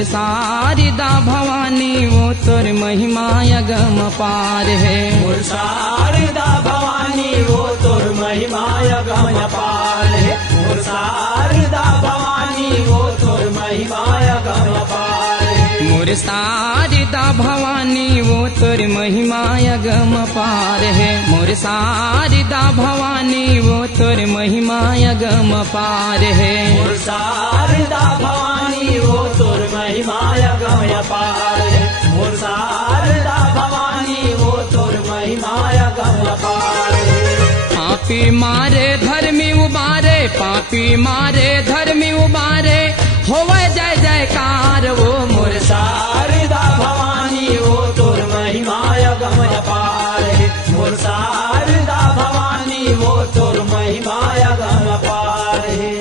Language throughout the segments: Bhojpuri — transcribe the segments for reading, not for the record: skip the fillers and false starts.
मोर शारदा भवानी वो तोर महिमा अगम पार है। मोर शारदा भवानी वो तोर महिमा अगम पार है। मोर शारदा भवानी वो तोर महिमा अगम पार है। मोर शारदा भवानी वो तोर महिमा अगम पार है। मोर शारदा भवानी वो तोर महिमा अगम पार है। मोर शारदा भवानी वो तोर महिमा अगम पार है। मोर शारदा भवानी वो तोर महिमा अगम पार है। पापी मारे धर्मी उबारे, पापी मारे धर्मी उबारे, होवे जय जयकार वो मोर शारदा भवानी वो तोर महिमा अगम पार है। मोर शारदा भवानी वो तोर महिमा अगम पार है।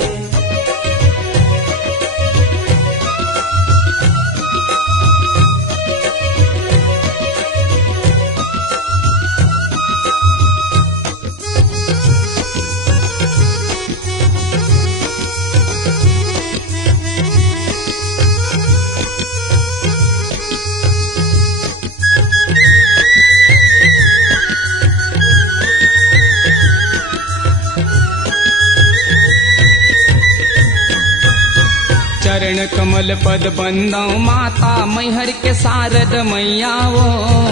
चरण कमल पद बंदौ माता मैहर के शारद मैया वो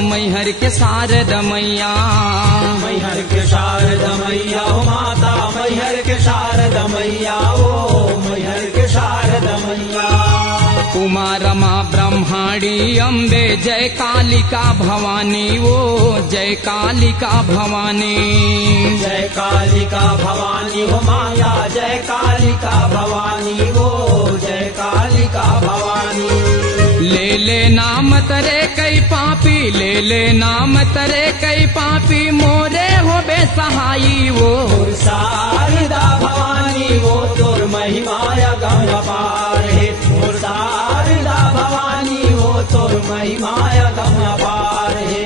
मैहर के शारद मैया। मैहर के शारद मैया ओ माता मैहर के शारद मैया ओ मैहर के शारद मैया। उमा रमा ब्रह्माणी अम्बे जय कालिका भवानी वो जय कालिका भवानी। जय कालिका भवानी हो माया जय कालिका भवानी वो जय कालिका भवानी। ले ले नाम तरे कई पापी, ले ले नाम तरे कई पापी, मोरे हो बेसहाई वो मोर शारदा भवानी वो तोर महिमा अगम पार है। मोर शारदा भवानी वो तोर महिमा अगम पार है।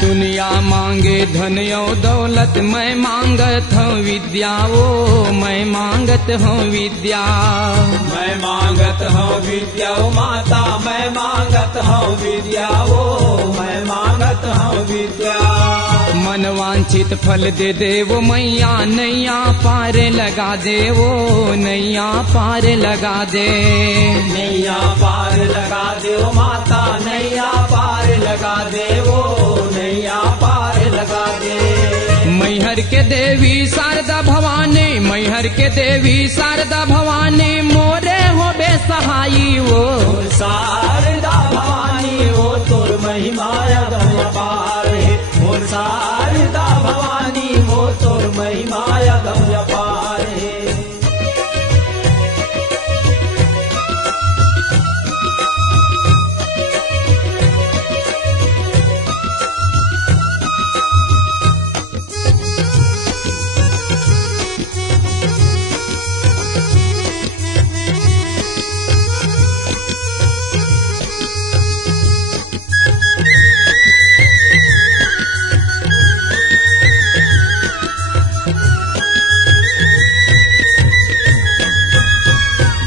दुनिया मांगे धन और दौलत, मैं मांगत हूँ विद्या वो मैं मांगत हूँ विद्या। मैं मांगत हूँ विद्या ओ माता मैं मांगत हूँ विद्या वो मैं मांगत हूँ विद्या। मन वांछित फल दे दे वो मैया, नैया पार लगा दे वो नैया पार लगा दे। नैया पार लगा दे ओ माता नैया पार लगा दे वो नैया पार लगा दे। मैहर के देवी शारदा भवानी, मैहर के देवी शारदा भवानी, मोरे हो बेसहाई वो शारदा भवानी वो तोर महिमा अगम पार है। मोर शारदा भवानी वो तोर महिमा अगम पार है।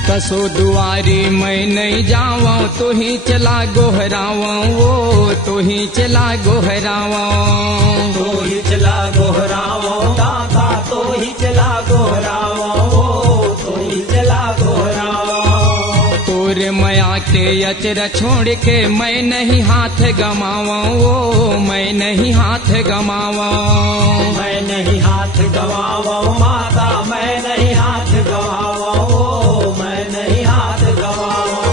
दसो दुआरी मैं नहीं जावा, तो ही चला गोहरावा वो तो ही चला गोहरावा। तो ही चला गोहरावा दाता तो ही चला गोहरावा वो तो ही चला गोहरावा। तोरे माया के अचर छोड़ के मैं नहीं हाथ गमावा वो मैं नहीं हाथ गमावा। मैं नहीं हाथ गवावा माता मैं नहीं हाथ गवावा मैं नहीं हाथ गवावा।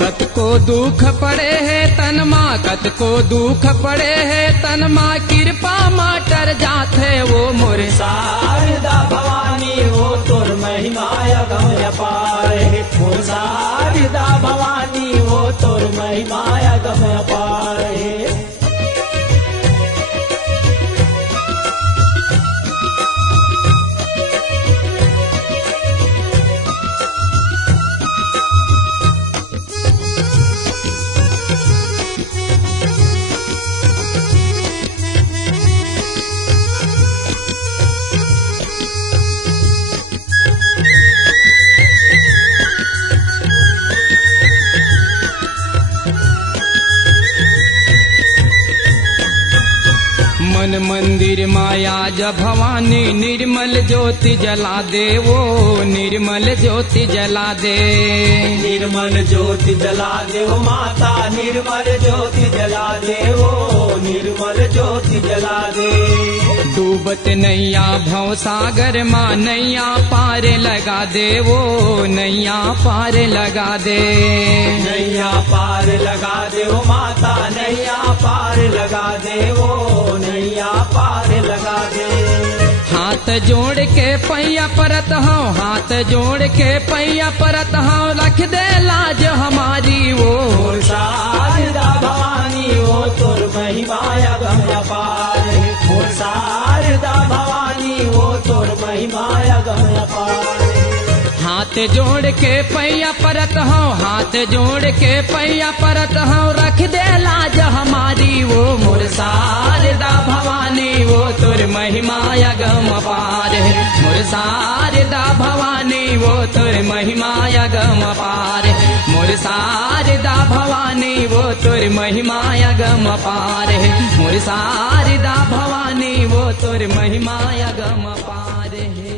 कत को को दुख पड़े है तन माँ कत को दुख पड़े है तन माँ कृपा माटर जाते वो मोरे शारदा भवानी वो तोर महिमा अगम अपार है मोर शारदा भवानी वो तोर महिमा अगम अपार है। मन मंदिर माया जब भवानी निर्मल ज्योति जला दे वो निर्मल ज्योति जला दे निर्मल ज्योति जला दे वो माता निर्मल ज्योति जला दे वो निर्मल ज्योति जला दे। डूबत नैया भव सागर माँ नैया पार लगा दे वो नैया पार लगा दे नैया पार लगा दे वो माता नैया पार लगा दे वो नैया पार लगा दे। हाथ जोड़ के पैया परत हूँ हाथ जोड़ के पैया परत हूँ रख दे लाज हमारी वो शारदा भवानी वो तोर महिमा अगम अपार है मोर शारदा भवानी वो तोर महिमा अगम अपार है। हाथ जोड़ के पैया परत हूँ हाथ जोड़ के पैया परत हूँ रख दे लाज हमारी वो मोर शारदा भवानी वो तोर महिमा अगम अपार है मोर शारदा भवानी वो तोर महिमा अगम अपार है मोर शारदा भवानी वो तोर महिमा अगम अपार है मोर शारदा भवानी वो तोर महिमा अगम अपार है।